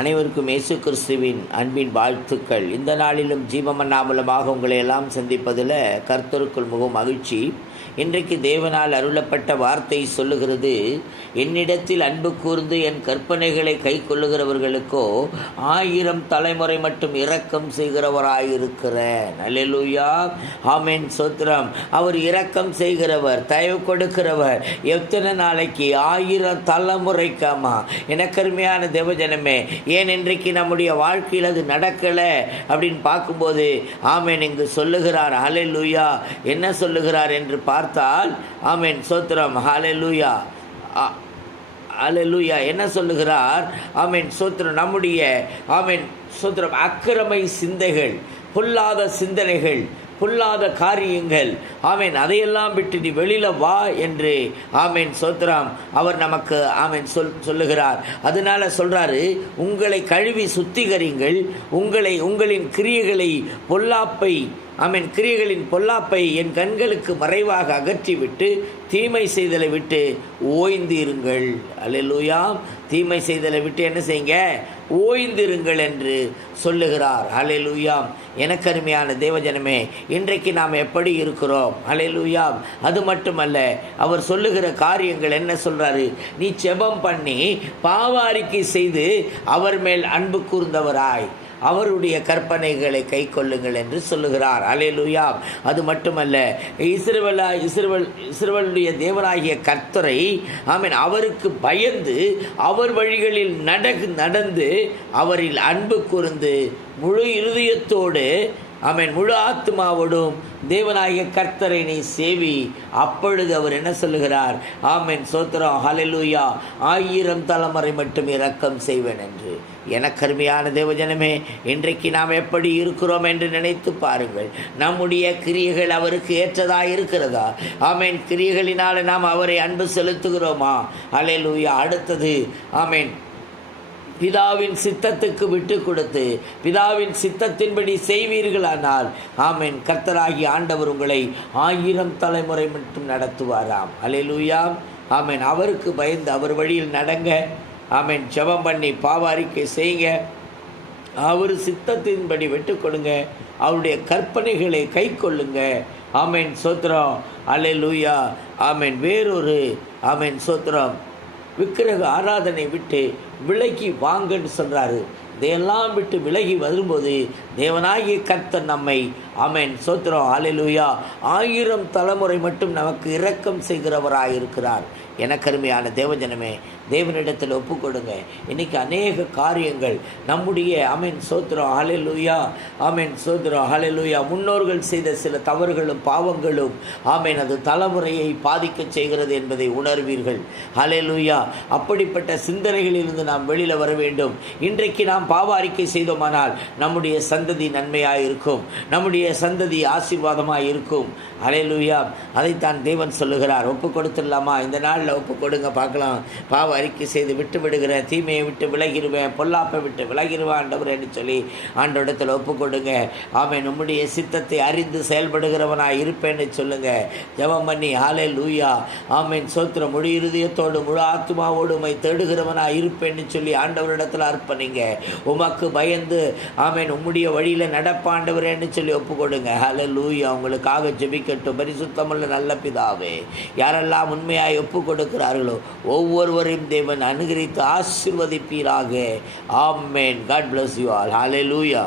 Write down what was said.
அனைவருக்கும் இயேசு கிறிஸ்துவின் அன்பின் வாழ்த்துக்கள். இந்த நாளிலும் ஜீவமன்னா மூலமாக உங்களை எல்லாம் சந்திப்பதில் கர்த்தருக்குள் மிகவும் மகிழ்ச்சி. இன்றைக்கு தேவனால் அருளப்பட்ட வார்த்தை சொல்லுகிறது என்னிடத்தில் அன்பு கூர்ந்து என் கற்பனைகளை கை கொள்ளுகிறவர்களுக்கோ ஆயிரம் தலைமுறை மட்டும் இரக்கம் செய்கிறவராயிருக்கிறேன். அல்லேலூயா ஆமேன் சோத்ரம் அவர் இரக்கம் செய்கிறவர் தயவு கொடுக்கிறவர். எத்தனை நாளைக்கு? ஆயிரம் தலைமுறைக்காமா எனக்கருமையான தேவஜனமே ஏன் இன்றைக்கு நம்முடைய வாழ்க்கையில் அது நடக்கலை அப்படின்னு பார்க்கும்போது ஆமேன் இங்கு சொல்லுகிறார் ஹalleluya. என்ன சொல்லுகிறார் என்று பார்த்தால் ஆமேன் சோத்திரம் ஹalleluya. அலலுயா என்ன சொல்லுகிறார் ஆமீன் சோத்திரம் நம்முடைய ஆமீன் சோத்திரம் அக்கிரமை சிந்தைகள் பொல்லாத சிந்தனைகள் பொல்லாத காரியங்கள். ஆமேன். அதையெல்லாம் விட்டு நீ வெளியில் வா என்று ஆமேன் சோத்ராம் அவர் நமக்கு ஆமேன் சொல் சொல்லுகிறார். அதனால சொல்கிறாரு உங்களை கழுவி சுத்திகரிங்கள் உங்களை உங்களின் கிரியைகளை பொல்லாப்பை ஆமேன் கிரியைகளின் பொல்லாப்பை என் கண்களுக்கு மறைவாக அகற்றிவிட்டு தீமை செய்தலை விட்டு ஓய்ந்து இருங்கள் அல்லேலூயா. தீமை செய்தலை விட்டு என்ன செய்யுங்க? ஓய்ந்திருங்கள் என்று சொல்லுகிறார். ஹalleluyaம் எனக்கு அருமையான தேவஜனமே இன்றைக்கு நாம் எப்படி இருக்கிறோம்? ஹalleluyaம் அது மட்டுமல்ல அவர் சொல்லுகிற காரியங்கள் என்ன சொல்கிறாரு நீ செபம் பண்ணி பாவாரிக்கை செய்து அவர் மேல் அன்பு கூர்ந்தவராய். அவருடைய கற்பனைகளை கை கொள்ளுங்கள் என்று சொல்லுகிறார். அலையலுயா அது மட்டுமல்ல இஸ்ரவேலா இஸ்ரவேல் இஸ்ரவேலுடைய தேவனாகிய கர்த்தரை ஆமீன் அவருக்கு பயந்து அவர் வழிகளில் நட நடந்து அவரில் அன்பு கூர்ந்து முழு இருதயத்தோடு ஆமேன். முழு ஆத்மாவோடும் தேவனாகிய கர்த்தரை நீ சேவி. அப்பொழுது அவர் என்ன சொல்லுகிறார்? ஆமேன். சோத்திரம். ஹலெலூயா ஆயிரம் தலைமுறை மட்டும் இரக்கம் செய்வேன் என்று. எனக்கருமையான தேவஜனமே இன்றைக்கு நாம் எப்படி இருக்கிறோம் என்று நினைத்து பாருங்கள். நம்முடைய கிரியைகள் அவருக்கு ஏற்றதாக இருக்கிறதா? ஆமேன். கிரியைகளினால் நாம் அவரை அன்பு செலுத்துகிறோமா? ஹalleluya. அடுத்தது ஆமேன். பிதாவின் சித்தத்துக்கு விட்டு கொடுத்து பிதாவின் சித்தத்தின்படி செய்வீர்களானால் ஆமேன். கர்த்தராகி ஆண்டவர் உங்களை ஆயிரம் தலைமுறை மட்டும் நடத்துவாராம். அலையலூயாம் ஆமேன். அவருக்கு பயந்து அவர் வழியில் நடங்க. ஆமேன். ஜெபம் பண்ணி பாவாரிக்கை செய்யுங்க அவர் சித்தத்தின்படி விட்டு கொடுங்க. அவருடைய கற்பனைகளை கை கொள்ளுங்க. ஆமேன். சோத்திரம். அலே லூயா ஆமேன். வேறொரு. ஆமேன். சோத்திரம். விக்கிரக ஆராதனை விட்டு விலகி வாங்கன்னு சொல்கிறாரு இதையெல்லாம் விட்டு விலகி வரும்போது தேவனாகிய கர்த்தர் நம்மை ஆமேன். சோத்திரம் அலிலுயா ஆயிரம் தலைமுறை மட்டும் நமக்கு இரக்கம் செய்கிறவராயிருக்கிறார் எனக்கருமையான தேவஜனமே தேவனிடத்தில் ஒப்புக்கொடுங்க. இன்றைக்கி அநேக காரியங்கள் நம்முடைய அமீன் சோத்திரம் ஹalleluya. ஆமேன். சோத்திரம் ஹalleluya. முன்னோர்கள் செய்த சில தவறுகளும் பாவங்களும் ஆமேன் அது தலைமுறையை பாதிக்க செய்கிறது என்பதை உணர்வீர்கள். ஹalleluya. அப்படிப்பட்ட சிந்தனைகளிலிருந்து நாம் வெளியில் வர வேண்டும். இன்றைக்கு நாம் பாவ அறிக்கை செய்தோமானால் நம்முடைய சந்ததி நன்மையாக இருக்கும் நம்முடைய சந்ததி ஆசீர்வாதமாக இருக்கும். ஹalleluya. அதைத்தான் தேவன் சொல்லுகிறார். ஒப்பு கொடுத்துடலாமா? இந்த நாளில் ஒப்பு கொடுங்க பார்க்கலாம். பாவ அறிக்கை செய்து விட்டு விடுகிறேன் தீமையை விட்டு விலகிடுவேன் பொல்லாப்பை விட்டு விலகிடுவேன் ஆண்டவர் என்று சொல்லி ஆண்டோடத்தில் ஒப்பு கொடுங்க. ஆமே நம்முடைய சித்தத்தை அறிந்து செயல்படுகிறவனாக இருப்பேன்னு சொல்லுங்க. ஜெபம் பண்ணி ஆலே லூயா ஆமேன். சோத்திரம் முழு இருதயத்தோடு முழு ஆத்மாவோடு உமை தேடுகிறவனாக இருப்பேன்னு சொல்லி ஆண்டவரிடத்தில் அர்ப்பணிங்க. உமக்கு பயந்து ஆமேன் உம்முடைய வழியில் நடப்பாண்டவரேன்னு சொல்லி ஒப்பு கொடுங்க. ஹலே லூயா உங்களுக்காக ஜெபிக்கட்டும். பரிசுத்தமுள்ள நல்ல பிதாவே யாரெல்லாம் உண்மையாக ஒப்பு கொடுக்கிறார்களோ ஒவ்வொருவரையும் தேவன் அனுகரித்து ஆசிர்வதிப்பீராக. ஆமேன் God bless you all hallelujah